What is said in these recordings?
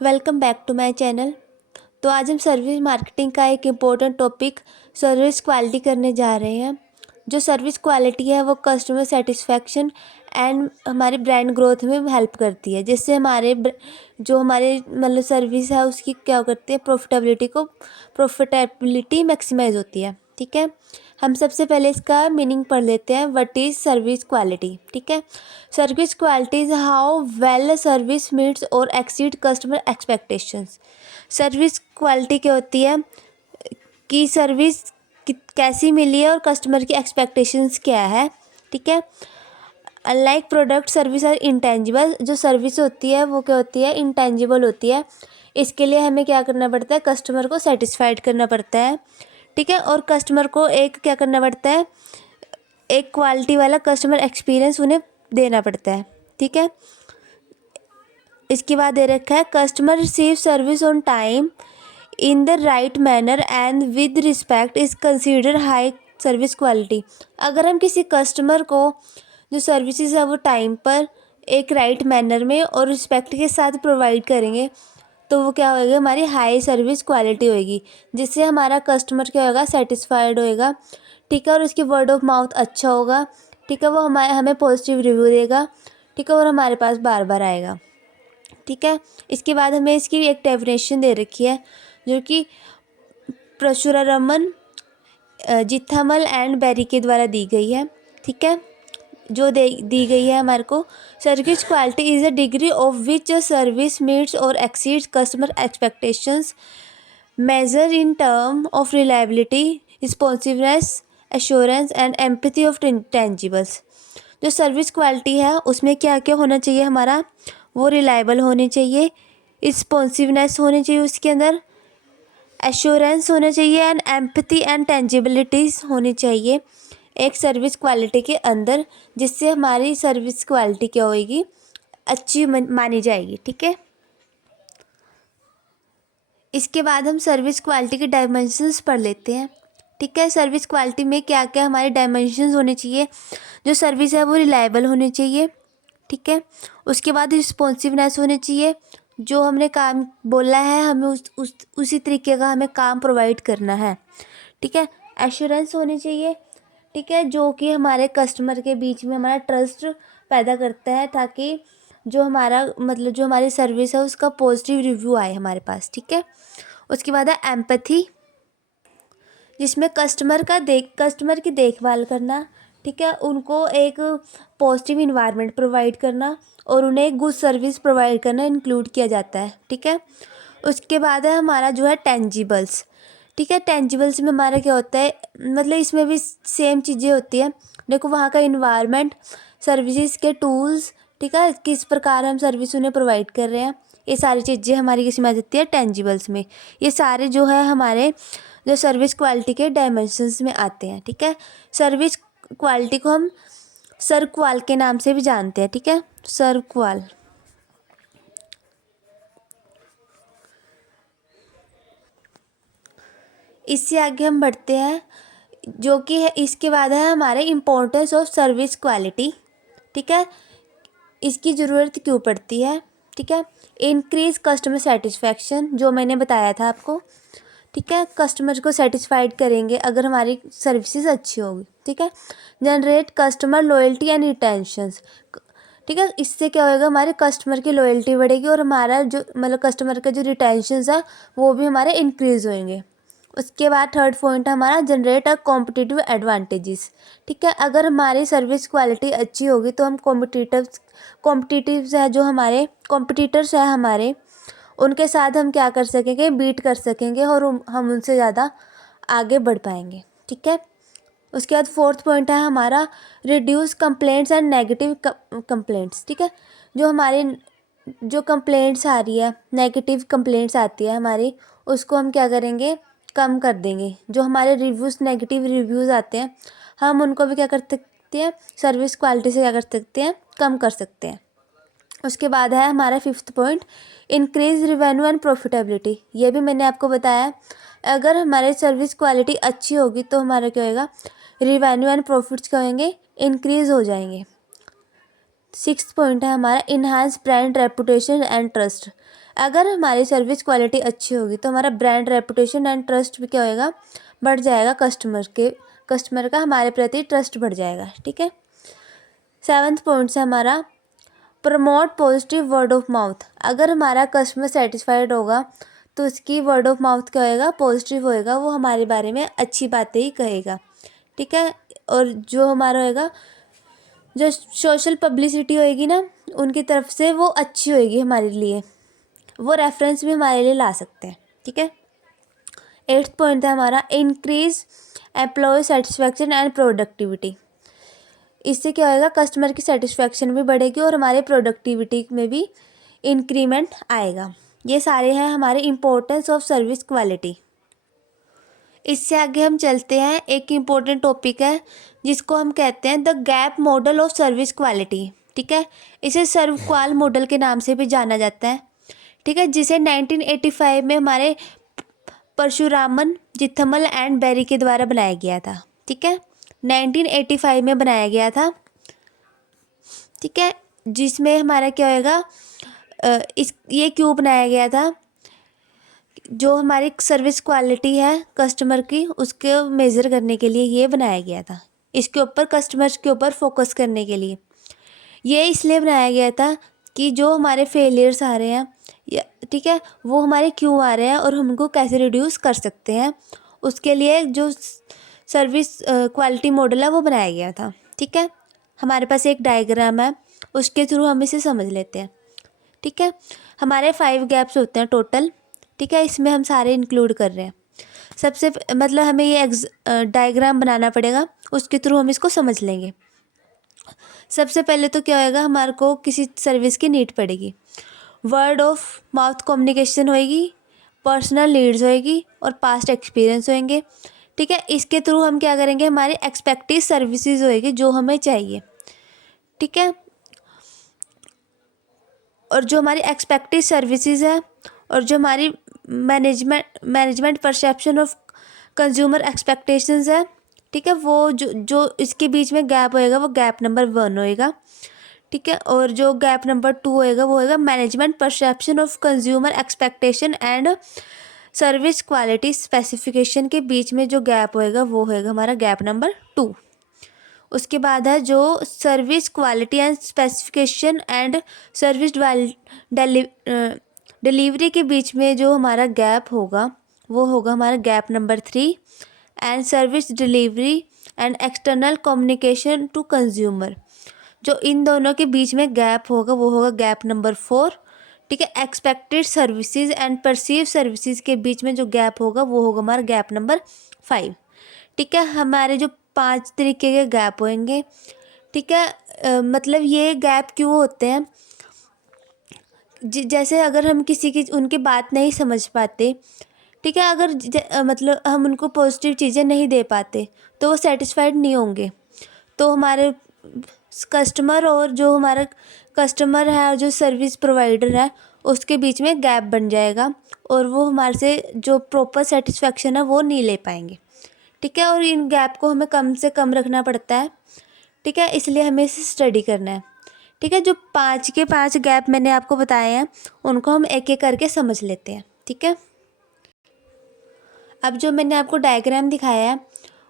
Welcome back to my channel. तो आज हम सर्विस मार्केटिंग का एक इम्पोर्टेंट टॉपिक सर्विस क्वालिटी करने जा रहे हैं। जो सर्विस क्वालिटी है वो कस्टमर सेटिस्फैक्शन एंड हमारे ब्रांड ग्रोथ में हेल्प करती है, जिससे जो हमारे मतलब सर्विस है उसकी क्या करती है, प्रॉफिटेबिलिटी मैक्सिमाइज होती है। ठीक है, हम सबसे पहले इसका मीनिंग पढ़ लेते हैं। What is service quality. ठीक है, service quality is how well service meets और exceed customer expectations. Service quality क्या होती है कि सर्विस कैसी मिली है और कस्टमर की एक्सपेक्टेशंस क्या है। ठीक है, unlike product service are intangible. जो सर्विस होती है वो क्या होती है, इंटेंजिबल होती है। इसके लिए हमें क्या करना पड़ता है, कस्टमर को सेटिस्फाइड करना पड़ता है। ठीक है, और कस्टमर को एक क्या करना पड़ता है, एक क्वालिटी वाला कस्टमर एक्सपीरियंस उन्हें देना पड़ता है। ठीक है, इसके बाद दे रखा है customer receive service on time in the right manner and with respect is consider high service quality. अगर हम किसी कस्टमर को जो सर्विसेज है वो टाइम पर एक राइट मैनर में और रिस्पेक्ट के साथ प्रोवाइड करेंगे तो वो क्या होएगा, हमारी हाई सर्विस क्वालिटी होएगी, जिससे हमारा कस्टमर क्या होगा, सेटिस्फाइड होएगा। ठीक है, और उसकी वर्ड ऑफ माउथ अच्छा होगा। ठीक है, वो हमें पॉजिटिव रिव्यू देगा। ठीक है, और हमारे पास बार बार आएगा। ठीक है, इसके बाद हमें इसकी एक डेफिनेशन दे रखी है जो कि परशुरामन, जिथामल एंड बेरी के द्वारा दी गई है। ठीक है, जो दी गई है हमारे को, service quality is a degree of which a service meets और exceeds customer expectations, measure in term of reliability, responsiveness, assurance and empathy of tangibles. जो सर्विस क्वालिटी है उसमें क्या क्या होना चाहिए हमारा, वो रिलायबल होनी चाहिए, रिस्पॉन्सिवनेस होनी चाहिए उसके अंदर, एश्योरेंस होना चाहिए एंड एम्पैथी एंड टेंजिबिलिटीज़ होनी चाहिए एक सर्विस क्वालिटी के अंदर, जिससे हमारी सर्विस क्वालिटी क्या होएगी, अच्छी मानी जाएगी। ठीक है, इसके बाद हम सर्विस क्वालिटी के डायमेंशंस पढ़ लेते हैं। ठीक है, सर्विस क्वालिटी में क्या क्या हमारे डायमेंशंस होने चाहिए। जो सर्विस है वो रिलायबल होनी चाहिए। ठीक है, उसके बाद रिस्पॉन्सिवनेस होनी चाहिए, जो हमने काम बोला है हमें उसी तरीके का हमें काम प्रोवाइड करना है। ठीक है, एश्योरेंस होनी चाहिए। ठीक है, जो कि हमारे कस्टमर के बीच में हमारा ट्रस्ट पैदा करता है, ताकि जो हमारा मतलब जो हमारी सर्विस है उसका पॉजिटिव रिव्यू आए हमारे पास। ठीक है, उसके बाद है एम्पैथी, जिसमें कस्टमर की देखभाल करना। ठीक है, उनको एक पॉजिटिव इन्वायरमेंट प्रोवाइड करना और उन्हें एक गुड सर्विस प्रोवाइड करना इंक्लूड किया जाता है। ठीक है, उसके बाद है हमारा जो है टेंजिबल्स। ठीक है, टेंजिबल्स में हमारा क्या होता है, मतलब इसमें भी सेम चीज़ें होती हैं। देखो, वहाँ का इन्वायरमेंट, सर्विसेज के टूल्स, ठीक है, किस प्रकार हम सर्विस उन्हें प्रोवाइड कर रहे हैं, ये सारी चीज़ें हमारी किस में आ जाती है, टेंजिबल्स में। ये सारे जो है हमारे जो सर्विस क्वालिटी के डायमेंशंस में आते हैं। ठीक है, सर्विस क्वालिटी को हम सर क्वाल के नाम से भी जानते हैं। ठीक है, सर क्वाल। इससे आगे हम बढ़ते हैं, जो कि है इसके बाद है हमारे इम्पोर्टेंस ऑफ सर्विस क्वालिटी। ठीक है, इसकी ज़रूरत क्यों पड़ती है। ठीक है, इंक्रीज कस्टमर सेटिस्फैक्शन, जो मैंने बताया था आपको। ठीक है, कस्टमर को सेटिस्फाइड करेंगे अगर हमारी सर्विसेज अच्छी होगी। ठीक है, जनरेट कस्टमर लॉयल्टी एंड रिटेंशंस। ठीक है, इससे क्या होएगा, हमारे कस्टमर की लॉयल्टी बढ़ेगी और हमारा जो मतलब कस्टमर का जो रिटेंशंस है वो भी हमारे इंक्रीज़ होंगे। उसके बाद थर्ड पॉइंट है हमारा जनरेट अ कॉम्पिटिटिव एडवांटेजेस। ठीक है, अगर हमारी सर्विस क्वालिटी अच्छी होगी तो हम कॉम्पिटिटिव्स है, जो हमारे कॉम्पिटिटर्स है हमारे, उनके साथ हम क्या कर सकेंगे, बीट कर सकेंगे और हम उनसे ज़्यादा आगे बढ़ पाएंगे। ठीक है, उसके बाद फोर्थ पॉइंट है हमारा reduce complaints and negative complaints. ठीक है, जो हमारे जो कंप्लेंट्स आ रही है, नेगेटिव कंप्लेंट्स आती है हमारी, उसको हम क्या करेंगे, कम कर देंगे। जो हमारे नेगेटिव रिव्यूज़ आते हैं, हम उनको भी क्या कर सकते हैं, सर्विस क्वालिटी से क्या कर सकते हैं, कम कर सकते हैं। उसके बाद है हमारा fifth point, increase revenue and profitability. ये भी मैंने आपको बताया, अगर हमारी सर्विस क्वालिटी अच्छी होगी तो हमारा क्या होएगा, रिवेन्यू एंड प्रॉफिट्स क्या होंगे, इंक्रीज हो जाएंगे। सिक्स्थ पॉइंट है हमारा enhance brand reputation and trust. अगर हमारी सर्विस क्वालिटी अच्छी होगी तो हमारा ब्रांड रेपुटेशन एंड ट्रस्ट भी क्या होएगा, बढ़ जाएगा। कस्टमर का हमारे प्रति ट्रस्ट बढ़ जाएगा। ठीक है। 7th पॉइंट से हमारा promote positive word of mouth. अगर हमारा कस्टमर सेटिस्फाइड होगा तो उसकी वर्ड ऑफ माउथ क्या होएगा, पॉजिटिव होएगा, वो हमारे बारे में अच्छी बातें ही कहेगा। ठीक है। और जो हमारा होएगा, जो सोशल पब्लिसिटी होएगी ना उनकी तरफ से, वो अच्छी होएगी हमारे लिए, वो रेफरेंस भी हमारे लिए ला सकते हैं। ठीक है। 8th पॉइंट है हमारा increase employ satisfaction and productivity. इससे क्या होएगा, कस्टमर की सेटिस्फैक्शन भी बढ़ेगी और हमारे प्रोडक्टिविटी में भी इंक्रीमेंट आएगा। ये सारे हैं हमारे इम्पोर्टेंस ऑफ सर्विस क्वालिटी। इससे आगे हम चलते हैं, एक इम्पोर्टेंट टॉपिक है जिसको हम कहते हैं the gap model of service quality. ठीक है। इसे सर्वक्वाल मॉडल के नाम से भी जाना जाता है। ठीक है। जिसे 1985 में हमारे परशुरामन, जिथमल एंड बेरी के द्वारा बनाया गया था। ठीक है। 1985 में बनाया गया था। ठीक है। जिसमें हमारा क्या होएगा, ये क्यों बनाया गया था, जो हमारी सर्विस क्वालिटी है कस्टमर की, उसके मेज़र करने के लिए ये बनाया गया था। इसके ऊपर, कस्टमर्स के ऊपर फोकस करने के लिए ये इसलिए बनाया गया था कि जो हमारे फेलियर्स आ रहे हैं, ठीक है, वो हमारे क्यों आ रहे हैं और हम उनको कैसे रिड्यूस कर सकते हैं, उसके लिए जो सर्विस क्वालिटी मॉडल है वो बनाया गया था। ठीक है। हमारे पास एक डायग्राम है, उसके थ्रू हम इसे समझ लेते हैं। ठीक है। हमारे 5 गैप्स होते हैं टोटल। ठीक है। इसमें हम सारे इंक्लूड कर रहे हैं। सबसे मतलब हमें ये डायग्राम बनाना पड़ेगा, उसके थ्रू हम इसको समझ लेंगे। सबसे पहले तो क्या होएगा, हमारे को किसी सर्विस की नीड पड़ेगी, वर्ड ऑफ माउथ कम्युनिकेशन होएगी, पर्सनल नीड्स होएगी और पास्ट एक्सपीरियंस होएंगे। ठीक है। इसके थ्रू हम क्या करेंगे, हमारी एक्सपेक्टेड सर्विसेज होएगी जो हमें चाहिए। ठीक है। और जो हमारी एक्सपेक्टेड सर्विसेज है और जो हमारी management perception of consumer expectations है, ठीक है, वो जो इसके बीच में गैप होएगा वो गैप नंबर 1 होएगा। ठीक है। और जो गैप नंबर 2 होएगा वो होएगा management perception of consumer expectation and service quality specification के बीच में जो गैप होएगा वो होएगा हमारा गैप नंबर 2। उसके बाद है जो service quality and specification and service delivery के बीच में जो हमारा गैप होगा वो होगा हमारा gap number 3। And service delivery and external communication to consumer, जो इन दोनों के बीच में गैप होगा वो होगा गैप नंबर 4। ठीक है। Expected services and perceive services के बीच में जो गैप होगा वो होगा हमारा गैप नंबर 5। ठीक है। हमारे जो 5 तरीके के गैप होंगे। ठीक है। मतलब ये गैप क्यों होते हैं, जैसे अगर हम किसी की उनकी बात नहीं समझ पाते, ठीक है, अगर मतलब हम उनको पॉजिटिव चीज़ें नहीं दे पाते तो वो सेटिस्फाइड नहीं होंगे, तो हमारे कस्टमर और जो हमारा कस्टमर है और जो सर्विस प्रोवाइडर है उसके बीच में गैप बन जाएगा और वो हमारे से जो प्रॉपर सेटिस्फेक्शन है वो नहीं ले पाएंगे। ठीक है। और इन गैप को हमें कम से कम रखना पड़ता है। ठीक है। इसलिए हमें इसे स्टडी करना है। ठीक है। जो 5 के 5 गैप मैंने आपको बताए हैं उनको हम एक एक करके समझ लेते हैं। ठीक है। अब जो मैंने आपको डायग्राम दिखाया है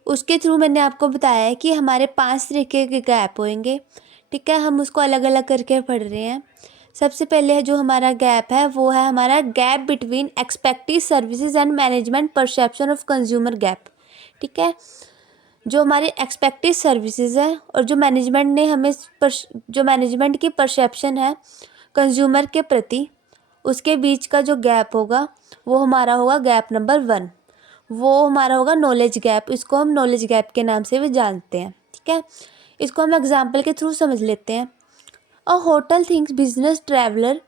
उसके थ्रू मैंने आपको बताया है कि हमारे 5 तरीके के गैप होंगे। ठीक है। हम उसको अलग अलग करके पढ़ रहे हैं। सबसे पहले जो हमारा गैप है वो है हमारा gap between expected services and management perception of consumer gap. ठीक है। जो हमारे एक्सपेक्टेड सर्विसेज है और जो मैनेजमेंट ने हमें जो मैनेजमेंट की परसेप्शन है कंज्यूमर के प्रति, उसके बीच का जो गैप होगा वो हमारा होगा गैप नंबर 1। वो हमारा होगा नॉलेज गैप। इसको हम नॉलेज गैप के नाम से भी जानते हैं। ठीक है। इसको हम एग्जाम्पल के थ्रू समझ लेते हैं। A hotel thinks business traveller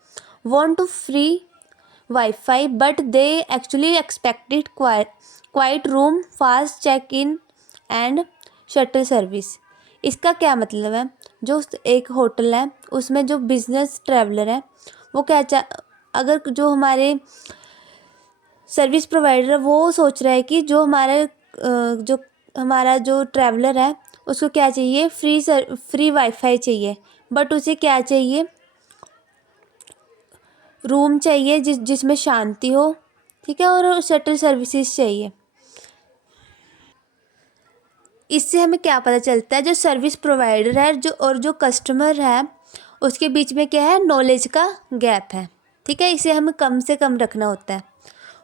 want to free wifi but they actually expected quite room, fast check in and shuttle service. इसका क्या मतलब है, जो एक होटल है उसमें जो बिजनेस ट्रैवलर है वो क्या अगर जो हमारे सर्विस प्रोवाइडर वो सोच रहा है कि जो हमारा जो ट्रैवलर है उसको क्या चाहिए, फ्री वाईफाई चाहिए, बट उसे क्या चाहिए, रूम चाहिए जिसमें शांति हो, ठीक है, और शटल सर्विसेज चाहिए। इससे हमें क्या पता चलता है, जो सर्विस प्रोवाइडर है जो कस्टमर है उसके बीच में क्या है, नॉलेज का गैप है, ठीक है, इसे हमें कम से कम रखना होता है।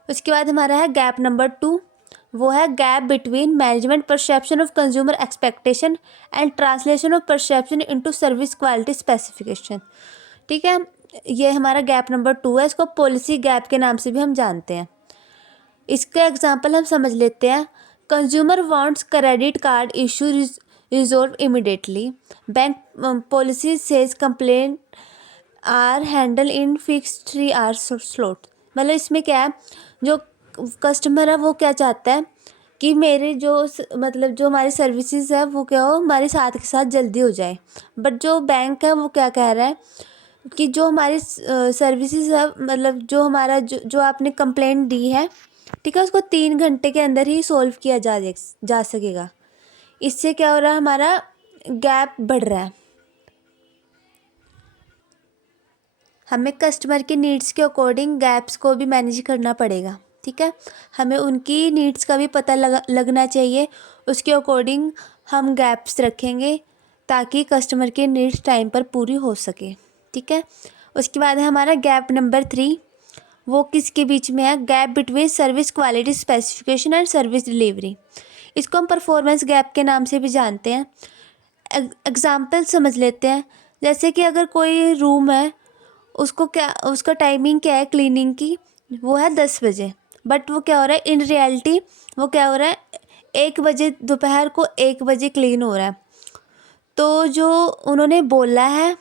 उसके बाद हमारा है गैप नंबर 2, वो है gap between management perception of consumer expectation and translation of perception into service quality specification, ठीक है। ये हमारा गैप नंबर 2 है, इसको पॉलिसी गैप के नाम से भी हम जानते हैं। इसका एग्जांपल हम समझ लेते हैं। Consumer wants credit card issue resolve immediately, bank policy says complaint are handle in fix 3 hours slot. मतलब इसमें क्या है, जो कस्टमर है वो क्या चाहता है कि मेरे मतलब जो हमारी सर्विसेज है वो क्या हो, हमारे साथ के साथ जल्दी हो जाए। बट जो बैंक है वो क्या कह रहा है कि जो हमारी सर्विसेज है, मतलब जो हमारा जो आपने कंप्लेंट दी है, ठीक है, उसको 3 घंटे के अंदर ही सॉल्व किया जा सकेगा। इससे क्या हो रहा है, हमारा गैप बढ़ रहा है। हमें कस्टमर की नीड्स के अकॉर्डिंग गैप्स को भी मैनेज करना पड़ेगा, ठीक है। हमें उनकी नीड्स का भी पता लगना चाहिए, उसके अकॉर्डिंग हम गैप्स रखेंगे ताकि कस्टमर की नीड्स टाइम पर पूरी हो सके, ठीक है। उसके बाद है हमारा गैप नंबर 3, वो किसके बीच में है, gap between service quality specification and service delivery. इसको हम परफॉर्मेंस गैप के नाम से भी जानते हैं। एग्जाम्पल समझ लेते हैं। जैसे कि अगर कोई रूम है, उसका टाइमिंग क्या है क्लीनिंग की, वो है 10 बजे, बट वो क्या हो रहा है इन रियलिटी, वो क्या हो रहा है 1 बजे, दोपहर को 1 बजे क्लीन हो रहा है। तो जो उन्होंने बोला है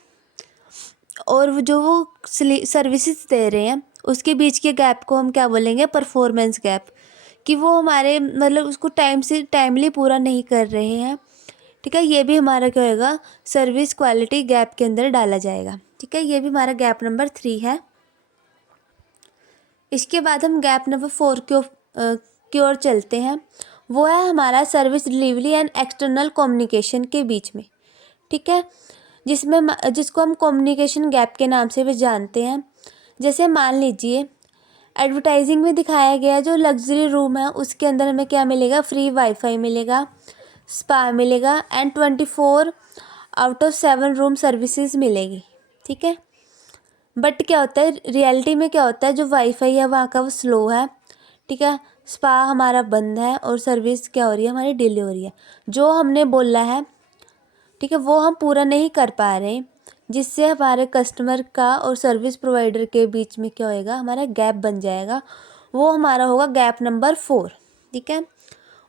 और जो वो सर्विसेज दे रहे हैं उसके बीच के गैप को हम क्या बोलेंगे, परफॉर्मेंस गैप, कि वो हमारे मतलब उसको टाइमली पूरा नहीं कर रहे हैं, ठीक है। ये भी हमारा क्या होगा, सर्विस क्वालिटी गैप के अंदर डाला जाएगा, ठीक है। ये भी हमारा गैप नंबर 3 है। इसके बाद हम गैप नंबर 4 की ओर चलते हैं। वो है हमारा service delivery and external communication के बीच में, ठीक है, जिसको हम कम्युनिकेशन गैप के नाम से भी जानते हैं। जैसे मान लीजिए एडवर्टाइजिंग में दिखाया गया जो लग्जरी रूम है उसके अंदर हमें क्या मिलेगा, फ्री वाईफाई मिलेगा, स्पा मिलेगा एंड 24/7 रूम सर्विसेज मिलेगी, ठीक है। बट क्या होता है रियलिटी में, क्या होता है जो वाईफाई है वहाँ का वो स्लो है, ठीक है, स्पा हमारा बंद है और सर्विस क्या हो रही है, हमारी डिले हो रही है। जो हमने बोला है, ठीक है, वो हम पूरा नहीं कर पा रहे, जिससे हमारे कस्टमर का और सर्विस प्रोवाइडर के बीच में क्या होएगा, हमारा गैप बन जाएगा। वो हमारा होगा गैप नंबर 4, ठीक है।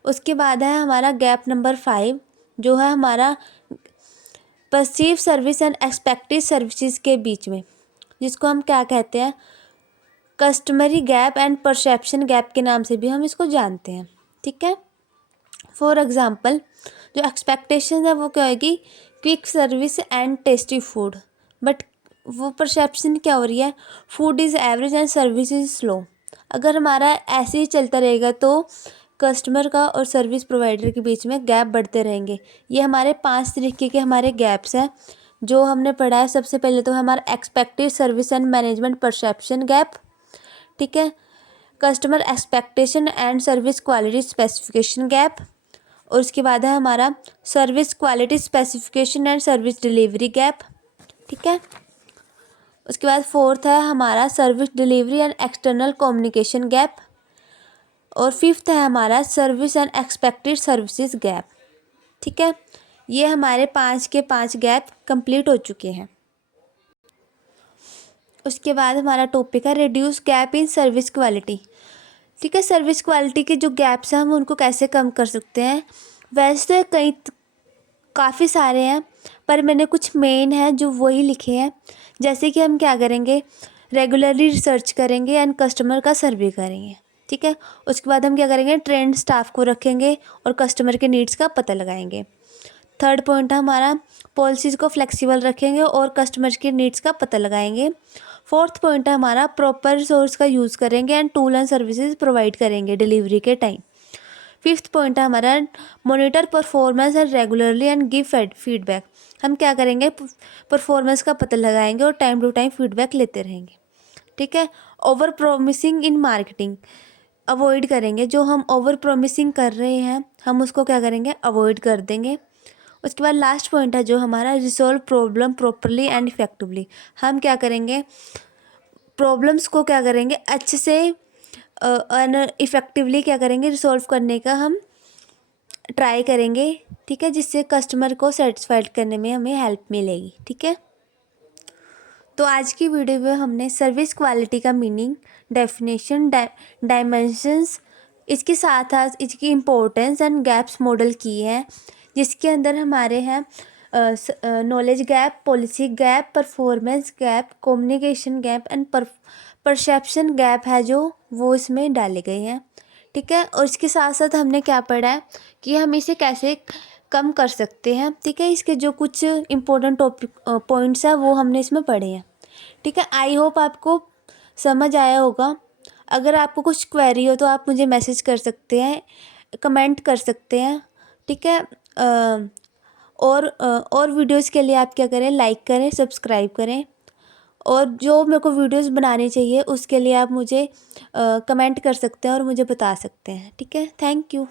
उसके बाद है हमारा गैप नंबर 5, जो है हमारा perceive service and expected services के बीच में, जिसको हम क्या कहते हैं, customary gap and perception gap के नाम से भी हम इसको जानते हैं, ठीक है। फॉर एग्जांपल जो एक्सपेक्टेशन है वो क्या होगी, quick service and tasty food, but वो परसेप्शन क्या हो रही है, food is average and service is slow. अगर हमारा ऐसे ही चलता रहेगा तो कस्टमर का और सर्विस प्रोवाइडर के बीच में गैप बढ़ते रहेंगे। ये हमारे 5 तरीके के हमारे गैप्स हैं जो हमने पढ़ा है। सबसे पहले तो हमारा expected service and management perception gap, ठीक है, customer expectation and service quality specification gap, और उसके बाद है हमारा service quality specification and service delivery gap, ठीक है। उसके बाद 4th है हमारा service delivery and external communication gap, और 5th है हमारा service and expected services gap, ठीक है। ये हमारे 5 के 5 गैप कंप्लीट हो चुके हैं। उसके बाद हमारा टॉपिक है reduce gap in service quality, ठीक है। सर्विस क्वालिटी के जो गैप्स हैं हम उनको कैसे कम कर सकते हैं। वैसे तो काफ़ी सारे हैं, पर मैंने कुछ मेन हैं जो वही लिखे हैं। जैसे कि हम क्या करेंगे, रेगुलरली रिसर्च करेंगे एंड कस्टमर का सर्वे करेंगे, ठीक है। उसके बाद हम क्या करेंगे, ट्रेंड स्टाफ को रखेंगे और कस्टमर के नीड्स का पता लगाएंगे। 3rd पॉइंट है हमारा पॉलिसीज़ को फ्लेक्सिबल रखेंगे और कस्टमर के नीड्स का पता लगाएंगे। 4th पॉइंट है हमारा प्रॉपर रिसोर्स का यूज़ करेंगे and tool and services provide करेंगे डिलीवरी के टाइम। 5th पॉइंट है हमारा monitor performance and regularly and give feedback. हम क्या करेंगे, परफॉर्मेंस का पता लगाएंगे और टाइम टू टाइम फीडबैक लेते रहेंगे, ठीक है। Over promising in marketing avoid करेंगे, जो हम ओवर प्रोमिसिंग कर रहे हैं हम उसको क्या करेंगे, अवॉइड कर देंगे। उसके बाद लास्ट पॉइंट है जो हमारा, resolve problem properly and effectively. हम क्या करेंगे, प्रॉब्लम्स को क्या करेंगे अच्छे से इफ़ेक्टिवली क्या करेंगे, रिसोल्व करने का हम ट्राई करेंगे, ठीक है, जिससे कस्टमर को सेटिस्फाइड करने में हमें हेल्प मिलेगी, ठीक है। तो आज की वीडियो में हमने सर्विस क्वालिटी का मीनिंग, डेफिनेशन, डायमेंशंस, इसके साथ साथ इसकी इम्पोर्टेंस एंड गैप्स मॉडल किए हैं, जिसके अंदर हमारे हैं knowledge gap, policy gap, performance gap, communication gap and perception gap है जो वो इसमें डाले गए हैं, ठीक है। और इसके साथ साथ हमने क्या पढ़ा है कि हम इसे कैसे कम कर सकते हैं, ठीक है। इसके जो कुछ इम्पोर्टेंट टॉपिक पॉइंट्स हैं वो हमने इसमें पढ़े हैं, ठीक है। आई होप आपको समझ आया होगा। अगर आपको कुछ क्वेरी हो तो आप मुझे मैसेज कर सकते हैं, कमेंट कर सकते हैं, ठीक है। और वीडियोस के लिए आप क्या करें, लाइक करें, सब्सक्राइब करें, और जो मेरे को वीडियोस बनानी चाहिए उसके लिए आप मुझे कमेंट कर सकते हैं और मुझे बता सकते हैं, ठीक है। Thank you.